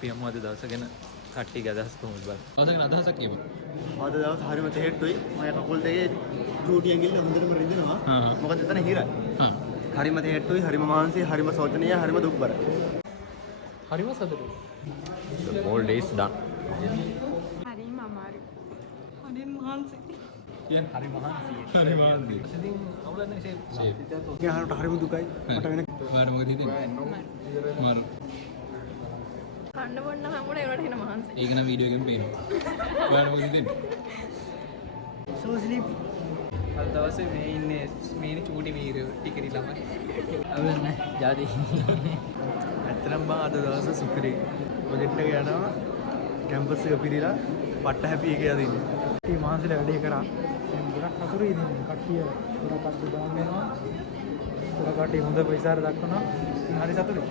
අපි යමු අද දවස ගැන කට්ටියගේ අදහස් කොහොමද බලන්න. අවසන් අදහසක් කියමු. අද දවස් හරිම තෙහෙට්ටුයි. මම කකුල් දෙකේ චූටියෙන් ගිල්ල හොඳටම රිදෙනවා. මොකද එතන හිරයි. හරිම තෙහෙට්ටුයි, හරිම මානසික, හරිම සෝචනීය, හරිම දුක්බර. හරිම සතුටුයි. The whole day is done. හරිම අමාරු. හරිම මහන්සි. හරි මහන්සි. හරි මහන්සි. ඉතින් අවුලන්නේ ෂේප්. ගහනට හරිම දුකයි. මට වෙන ඔයාලා මොකද හිතන්නේ? මාරු. කන්න බොන්න හැමෝටම ඒවට එන මහන්සි. ඒක නම් වීඩියෝ එකෙන් පේනවා. ඔයාලා මොකද හිතන්නේ? so sleepy. අද දවසේ මේ ඉන්නේ මේ චූටි වීරයෝ ටිකරි ළමයි. අවුලන්නේ. ජාති. ඇත්තටම බා අද දවසේ සුපිරි. ප්‍රොජෙක්ට් එක යනවා. කැම්පස් එක පිරීලා පට්ට හැපි එකේ අදින්නේ. මේ මාසෙල වැඩේ කරා. දැන් ගොඩක් අතුරුයි ඉන්නේ. කට්ටිය ගොඩක් අතු දාන් වෙනවා. ගොඩක් කට්ටිය හොඳ පයිසාර දක්වනවා. හරි සතුටුයි.